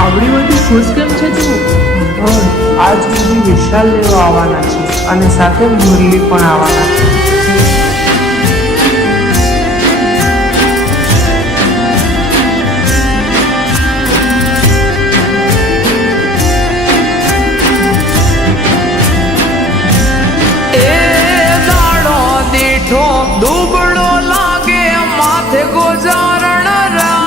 આવડી બધી ખુશ કેમ છે તું? આજ સુધી વિશાલ લેવા આવવાના છે અને સાથે મુરલી પણ આવવાના છે. દુબળો લાગે માથે ગોજારણ રાત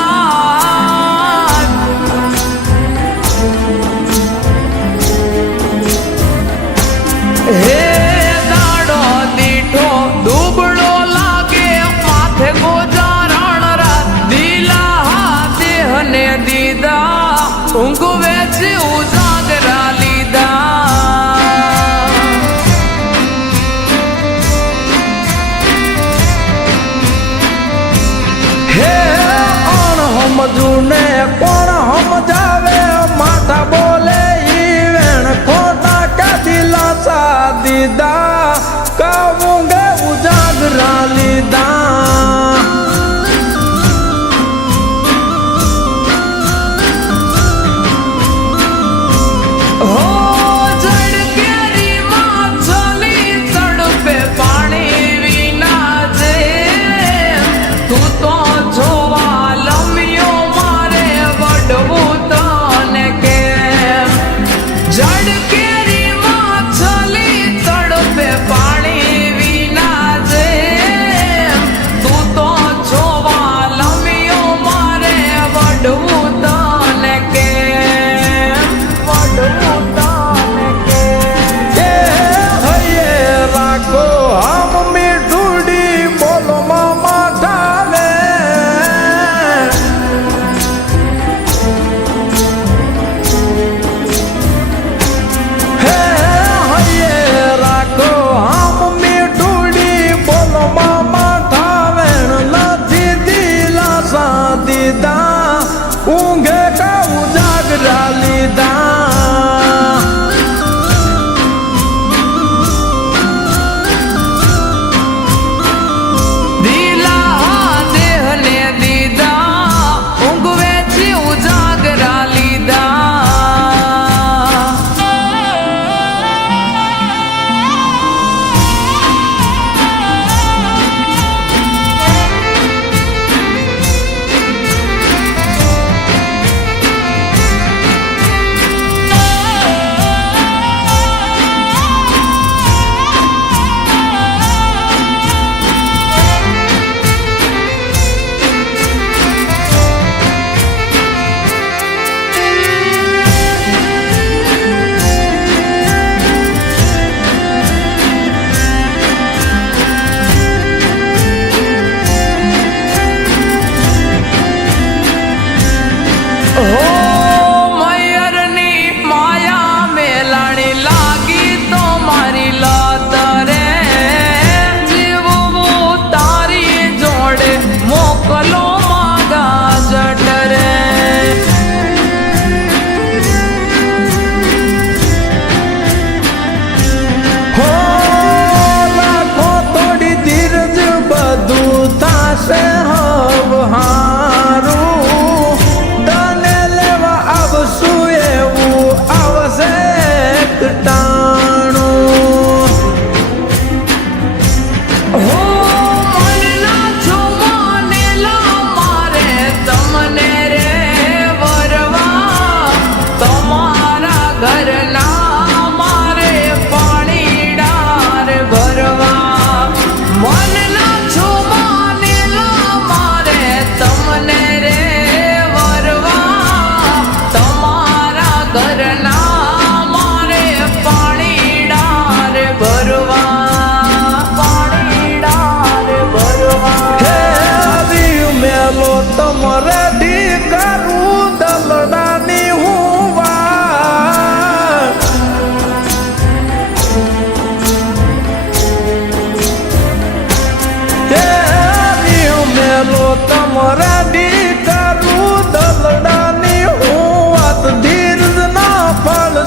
હે દાડો દીઠો દુબળો લાગે માથે ગોજારણ રાત દીલા દેહને દીદા ઊંઘ વેચી ઉજાગરા લીધા સમજુને કોણ સમજાવે માથા બોલે ઈ વેણ ખોટા કાઢી લાસા દીધા કહું ગે ઉજાગરા લીધા હો જડ કેરી માછલી તડપે પાણી વિના જે તું તો જોવા જડ કેરી માછલી તડપે પાણી વિના જે તું તો જોવા લમ્યો મારે વડવું તને કેમ વડવું તને કેમ હૈયે રાખો આમ મીઠુડી બોલો મામા ઢાલે ઊંઘે કા ઉજાગરા લીધા દીલા દેહને દીધા ઊંઘ વેચી ઉજાગરા લીધા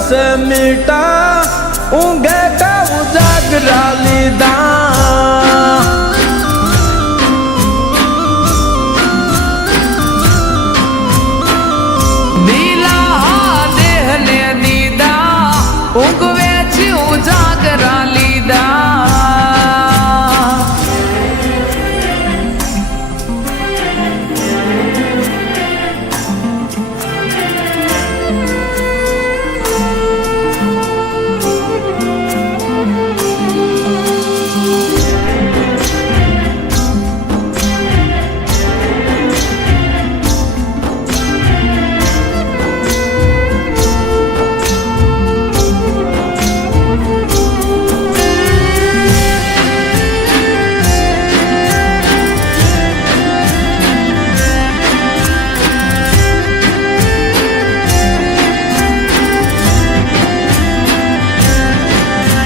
से मीठा ऊँघे का उजागरा लीधा दिला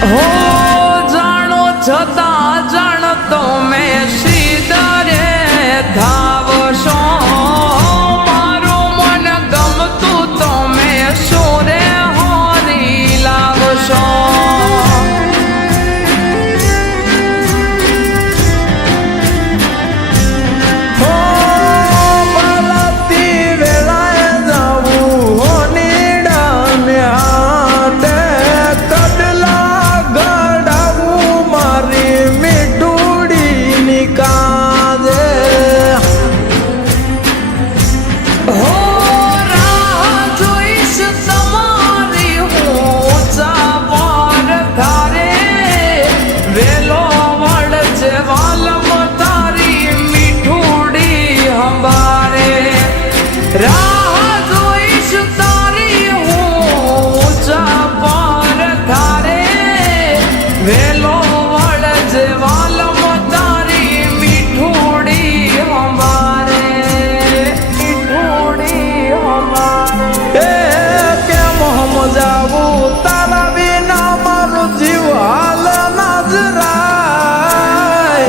હો જાણો છતાં જાણતો મેં સીધરે ધાવશો મારું મન ગમતું તો મેં સોરે હોરી લાવશો હો બાલાતી વેળાએ જાવું હો નીડાને હાથે કડલા ગડાવું મારી મીઠુડીની કાજે હો રાહ જોઈશ તમારી હું ચાપર ધારે વેલો વળજે વાલમ તારી મીઠુડી હંભારે રાહ જોઈશ તારી હું ચાપર ધારે વેલો વળજે વાલમ તારી મીઠુડી હંભારે મીઠુડી હંભારે એ કેમ સમજાવું તારા વિના મારું જીવ હાલ ના જરાય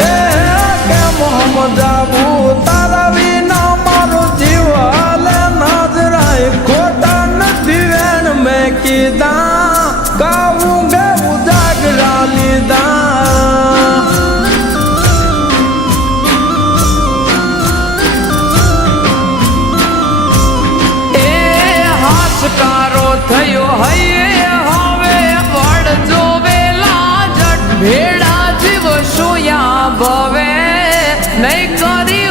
એ કેમ સમજાવું તારા વિના મારું જીવ હાલ ના જરાય ખોટા નથી વેણ મેં કીધા ગાવું ગેવું જાગરા લીધા એ હાશકારો થયો હૈયે હવે વળજો વેલા જટ ભેડા જીવ સોયા ભવે નહીં કરી